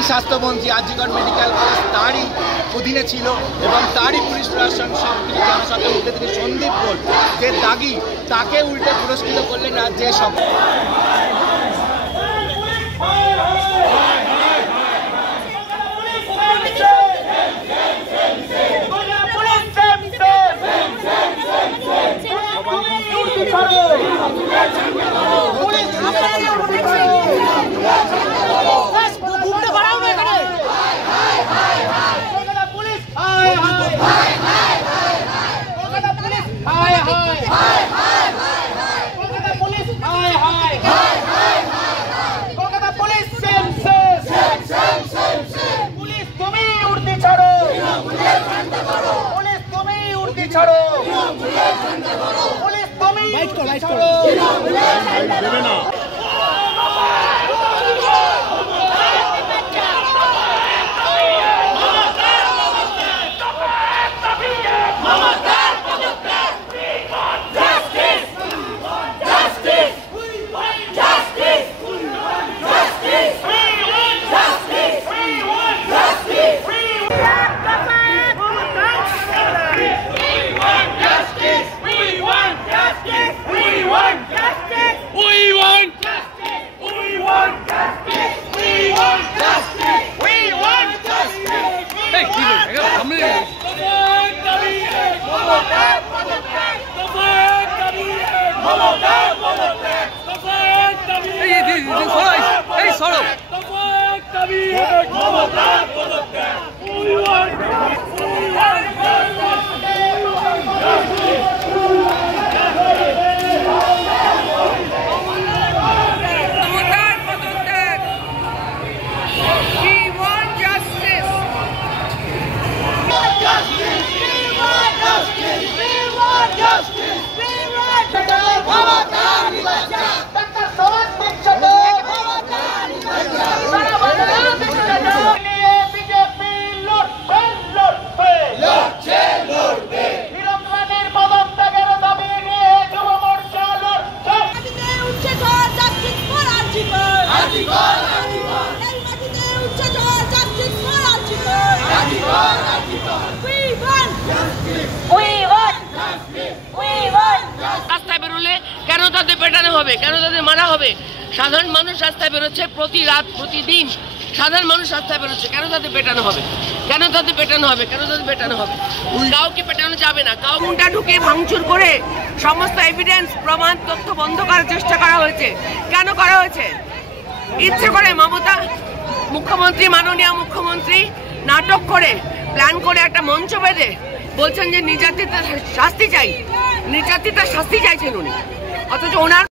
যিনি স্বাস্থ্যমন্ত্রী, RG Kar medical college তারই অধীনে ছিল এবং তারই পুলিশ প্রশাসন সব কিছু জানার সাথে উল্টে থেকে সন্দীপ ঘোষ যে দাগি, তাকে উল্টে পুরস্কৃত করলেন রাজ্যের সব। রাস্তায় বেরোলে কেন তাদের পেটানো হবে, কেন তাদের মারা হবে? সাধারণ মানুষ রাস্তায় বেরোচ্ছে প্রতি রাত প্রতিদিন, সাধারণ মানুষ রাস্তায় বেরোচ্ছে, কেন তাদের পেটানো হবে? কেন তাদের পেটানো হবে? কেন তাদের পেটানো হবে? কাউকে পেটানো যাবে না। কাউন্টা ঢুকে ভাঙচুর করে সমস্ত এভিডেন্স প্রমাণ তথ্য বন্ধ করার চেষ্টা করা হয়েছে। কেন করা হয়েছে? ইচ্ছে করে মমতা মুখ্যমন্ত্রী, মাননীয় মুখ্যমন্ত্রী নাটক করে প্ল্যান করে একটা মঞ্চ বেঁধে বলছেন যে নির্যাতিতার শাস্তি চাই, নির্যাতিতার শাস্তি চাইছেন উনি, অথচ ওনার